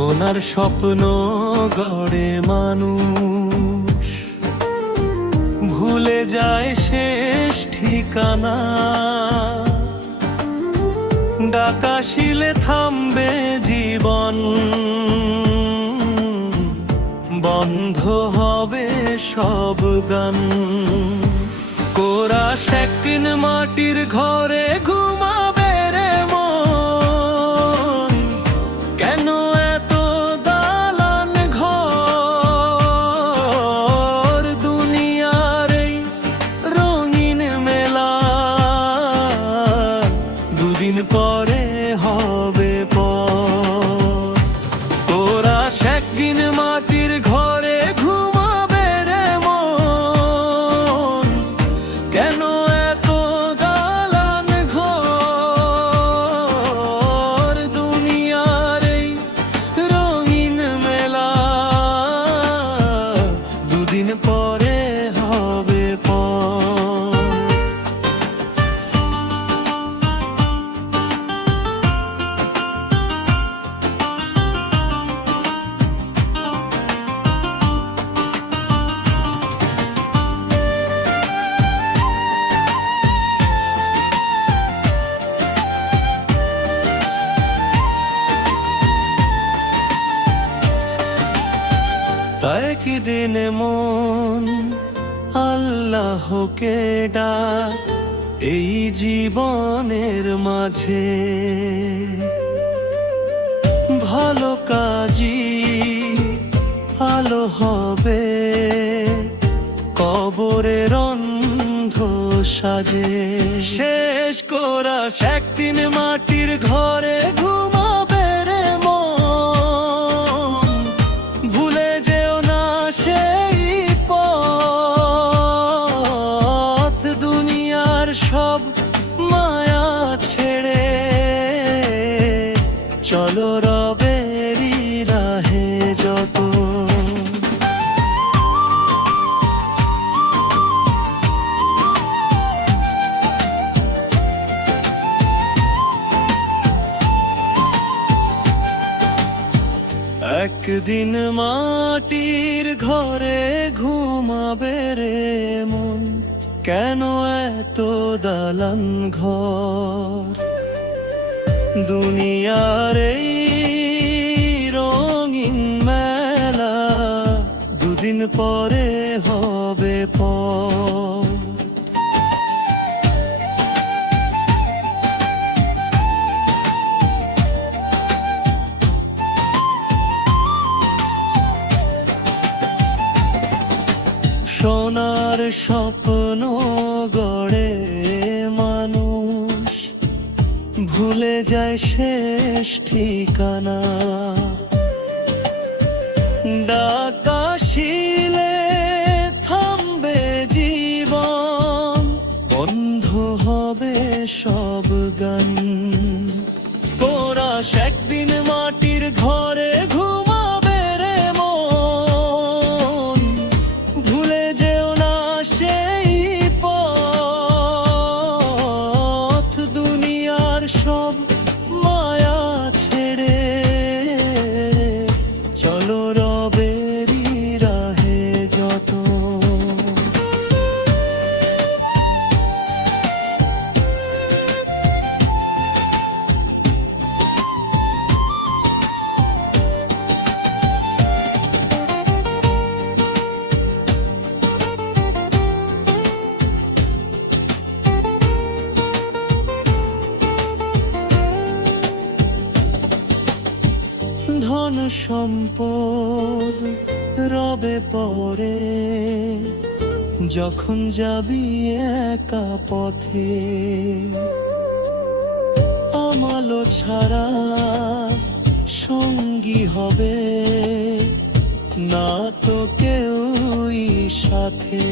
সোনার স্বপ্ন গড়ে মানুষ, ভুলে যায় শেষ ঠিকানা। ডাকা শিলে থামবে জীবন, বন্ধ হবে সব গান। কোরাস একদিন মাটির ঘরে ঘুমাবে রে মন, কেন এত দালান ঘর? দুনিয়ার এই রঙিন মেলা দুদিন পরে হবে পর। কোরাস একদিন মাটির ঘরে ঘুমাবে রে মন, কেন এত দালান ঘর? দুনিয়ার এই রঙিন মেলা দুদিন পরে হবে পর। তাই কি দিনে মন আল্লাহকে ডাক, এই জীবনের মাঝে ভালো কাজই আলো হবে, কবরের অন্ধ সাজে। শেষ কোরাস একদিন মাটির ঘরে ঘুমাবে রে মন, ভুলে যেও না সেই পথ। দুনিয়ার সব মায়া ছেড়ে চলো রবেরই রাহে যত। একদিন মাটির ঘরে ঘুমাবে রে মন, কেন এত দালান ঘর? দুনিয়ার এই রঙিন মেলা দুদিন পরে হবে পর। সোনার স্বপ্ন গড়ে মানুষ, ভুলে যায় শেষ ঠিকানা। ডাকা শিলে থামবে জীবন, বন্ধ হবে সব গান। কোরাস একদিন মাটির ঘরে ঘুমাবে রে মন, ভুলে যেও না সেই পথ। দুনিয়ার সব মায়া ছেড়ে চলো রবেরই রাহে যত। ধন সম্পদ রবে পরে, যখন যাবি একা পথে। আমালো ছাড়া সঙ্গী হবে না তো কেউই সাথে।